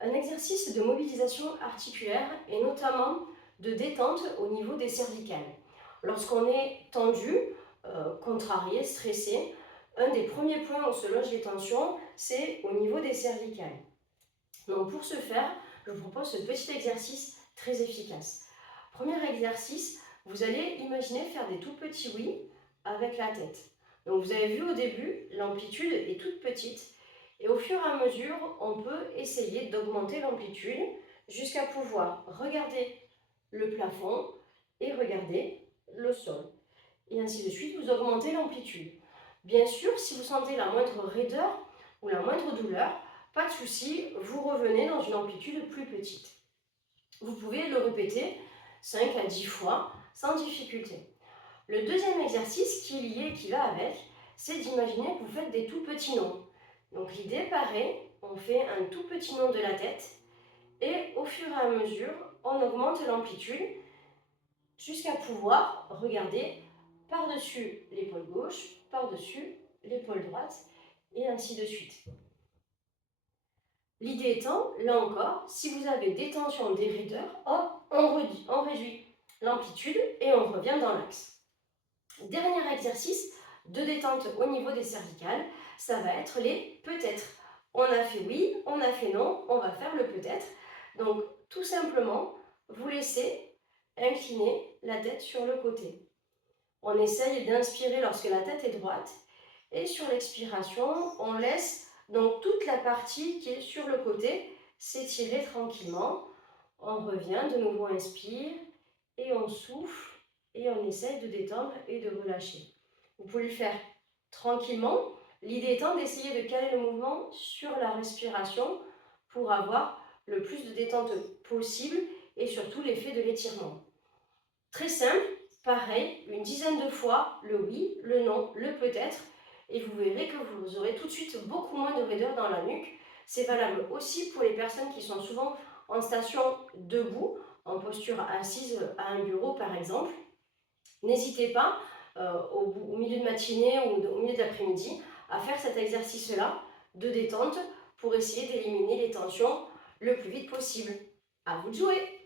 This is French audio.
Un exercice de mobilisation articulaire et notamment de détente au niveau des cervicales. Lorsqu'on est tendu, contrarié, stressé, un des premiers points où se logent les tensions, c'est au niveau des cervicales. Donc pour ce faire, je vous propose ce petit exercice très efficace. Premier exercice, vous allez imaginer faire des tout petits oui avec la tête. Donc vous avez vu au début, l'amplitude est toute petite et au fur et à mesure, on peut essayer d'augmenter l'amplitude jusqu'à pouvoir regarder le plafond et regarder le sol. Et ainsi de suite, vous augmentez l'amplitude. Bien sûr, si vous sentez la moindre raideur ou la moindre douleur, pas de souci, vous revenez dans une amplitude plus petite. Vous pouvez le répéter 5 à 10 fois sans difficulté. Le deuxième exercice qui est lié, qui va avec, c'est d'imaginer que vous faites des tout petits noms. Donc l'idée pareil, on fait un tout petit nom de la tête et au fur et à mesure, on augmente l'amplitude jusqu'à pouvoir regarder par-dessus l'épaule gauche, par-dessus l'épaule droite et ainsi de suite. L'idée étant, là encore, si vous avez des tensions, des raideurs, hop, on réduit l'amplitude et on revient dans l'axe. Dernier exercice de détente au niveau des cervicales, ça va être les peut-être. On a fait oui, on a fait non, on va faire le peut-être. Donc tout simplement, vous laissez incliner la tête sur le côté. On essaye d'inspirer lorsque la tête est droite et sur l'expiration, on laisse donc toute la partie qui est sur le côté s'étirer tranquillement. On revient, de nouveau inspire et on souffle et on essaye de détendre et de relâcher. Vous pouvez le faire tranquillement. L'idée étant d'essayer de caler le mouvement sur la respiration pour avoir le plus de détente possible et surtout l'effet de l'étirement. Très simple, pareil, une dizaine de fois, le oui, le non, le peut-être, et vous verrez que vous aurez tout de suite beaucoup moins de raideur dans la nuque. C'est valable aussi pour les personnes qui sont souvent en station debout, en posture assise à un bureau par exemple. N'hésitez pas au milieu de matinée ou au milieu de l'après-midi à faire cet exercice-là de détente pour essayer d'éliminer les tensions le plus vite possible. À vous de jouer!